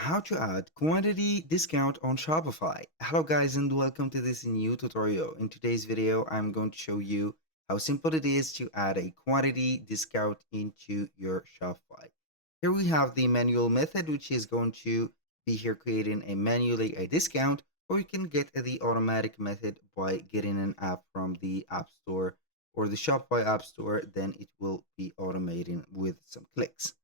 How to add quantity discount on Shopify. Hello guys and welcome to this new tutorial. In today's video, I'm going to show you how simple it is to add a quantity discount into your Shopify. Here we have the manual method, which is going to be here creating a manually a discount, or you can get the automatic method by getting an app from the App Store or the Shopify App Store. Then it will be automating with some clicks.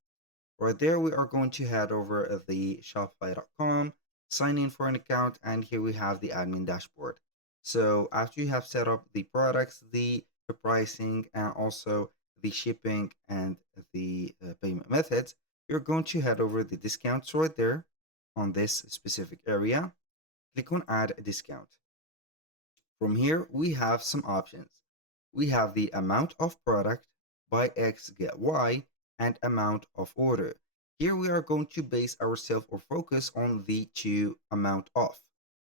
Right there, we are going to head over the shopify.com, sign in for an account, and here we have the admin dashboard. So after you have set up the products, the pricing, and also the shipping and the payment methods, you're going to head over the discounts right there on this specific area. Click on add a discount. From here, we have some options. We have the amount of product, buy X, get Y, and amount of order. Here we are going to base ourselves or focus on the two amount of.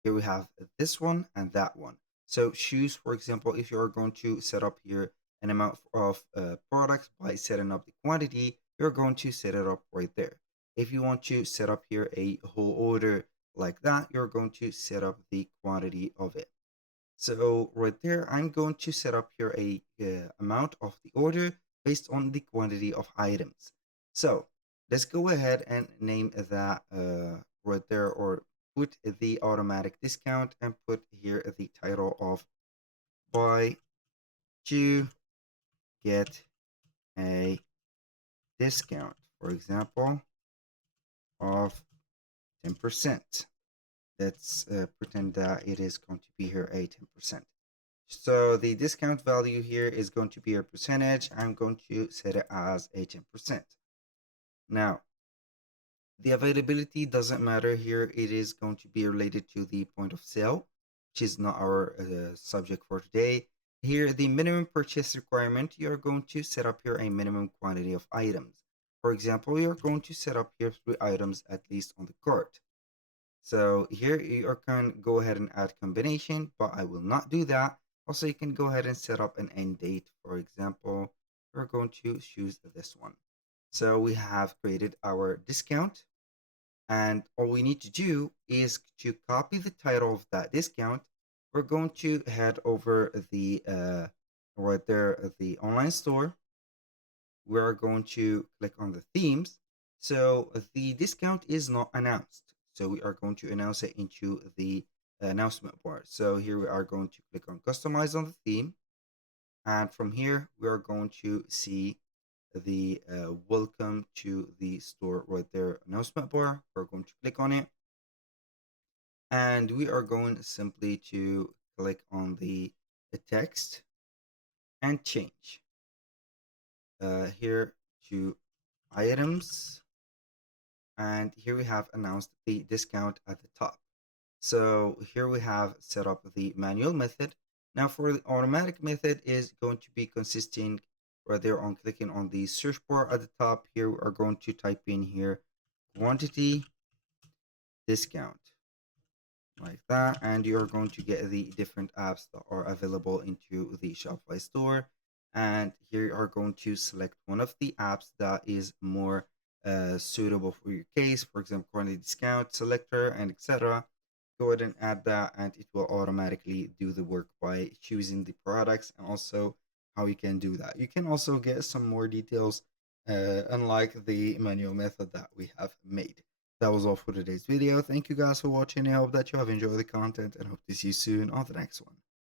Here we have this one and that one. So choose, for example, if you are going to set up here an amount of products by setting up the quantity, you're going to set it up right there. If you want to set up here a whole order like that, you're going to set up the quantity of it. So right there, I'm going to set up here a amount of the order based on the quantity of items. So let's go ahead and name that right there, or put the automatic discount and put here the title of buy to get a discount, for example, of 10%. Let's pretend that it is going to be here a 10%. So the discount value here is going to be a percentage. I'm going to set it as 10%. Now, the availability doesn't matter here. It is going to be related to the point of sale, which is not our subject for today. Here, the minimum purchase requirement, you're going to set up here a minimum quantity of items. For example, you're going to set up here 3 items at least on the cart. So here you can go ahead and add combination, but I will not do that. Also, you can go ahead and set up an end date. For example, we're going to choose this one. So we have created our discount, and all we need to do is to copy the title of that discount. We're going to head over the right there, the online store. We're going to click on the themes. So the discount is not announced. So we are going to announce it into the announcement bar. So here we are going to click on customize on the theme. And from here, we are going to see the welcome to the store right there announcement bar. We're going to click on it. And we are going simply to click on the text and change here to items. And here we have announced the discount at the top. So here we have set up the manual method. Now for the automatic method is going to be consisting right there on clicking on the search bar at the top. Here we are going to type in here quantity discount like that, and you're going to get the different apps that are available into the Shopify store. And here you are going to select one of the apps that is more suitable for your case, for example, quantity discount selector and etc. Go ahead and add that, and it will automatically do the work by choosing the products and also how you can do that. You can also get some more details unlike the manual method that we have made. That was all for today's video. Thank you guys for watching. I hope that you have enjoyed the content and hope to see you soon on the next one.